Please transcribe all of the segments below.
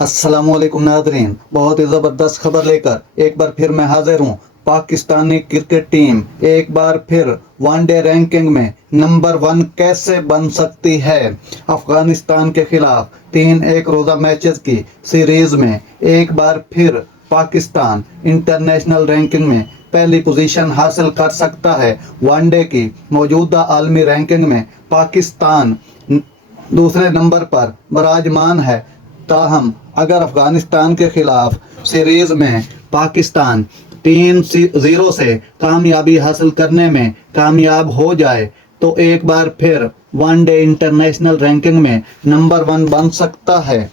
अस्सलाम वालेकुम नाज़रीन, बहुत ही ज़बरदस्त खबर लेकर एक बार फिर मैं हाजिर हूँ। पाकिस्तानी क्रिकेट टीम एक बार फिर वनडे रैंकिंग में नंबर 1 कैसे बन सकती है। अफगानिस्तान के खिलाफ 3 एक रोज़ा मैचेस की सीरीज में एक बार फिर पाकिस्तान इंटरनेशनल रैंकिंग में पहली पोजीशन हासिल कर सकता है। वनडे की मौजूदा आलमी रैंकिंग में पाकिस्तान दूसरे नंबर पर विराजमान है। ताहम अगर अफगानिस्तान के खिलाफ सीरीज में पाकिस्तान 3-0 से कामयाबी हासिल करने में कामयाब हो जाए तो एक बार फिर वनडे इंटरनेशनल रैंकिंग में नंबर 1 बन सकता है।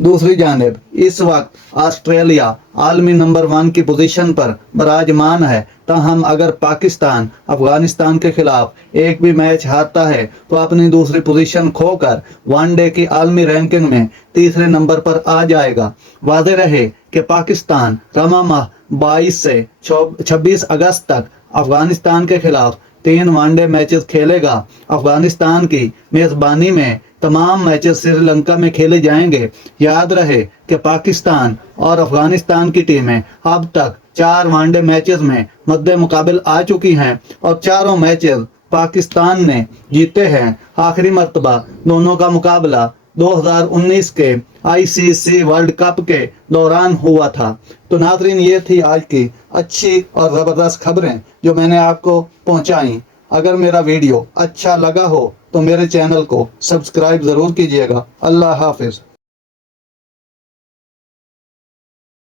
दूसरी जानिब इस वक्त ऑस्ट्रेलिया आलमी नंबर 1 की पोजीशन पर विराजमान है। ताहम अगर पाकिस्तान अफगानिस्तान के खिलाफ एक भी मैच हारता है तो अपनी दूसरी पोजीशन खोकर वनडे की आलमी रैंकिंग में तीसरे नंबर पर आ जाएगा। वाज़ेह रहे कि पाकिस्तान रवा माह 22 से 26 अगस्त तक अफगानिस्तान के खिलाफ 3 वनडे मैचेस खेलेगा। अफगानिस्तान की मेज़बानी में तमाम मैचेस श्रीलंका में खेले जाएंगे। याद रहे कि पाकिस्तान और अफगानिस्तान की टीमें अब तक 4 वनडे मैचेस में मद्दे मुकाबिल आ चुकी हैं और चारों मैचेस पाकिस्तान ने जीते हैं। आखिरी मर्तबा दोनों का मुकाबला 2019 के ICC वर्ल्ड कप के दौरान हुआ था। तो नाज़रीन, ये थी आज की अच्छी और ज़बरदस्त खबरें जो मैंने आपको पहुंचाई। अगर मेरा वीडियो अच्छा लगा हो तो मेरे चैनल को सब्सक्राइब ज़रूर कीजिएगा। अल्लाह हाफिज़।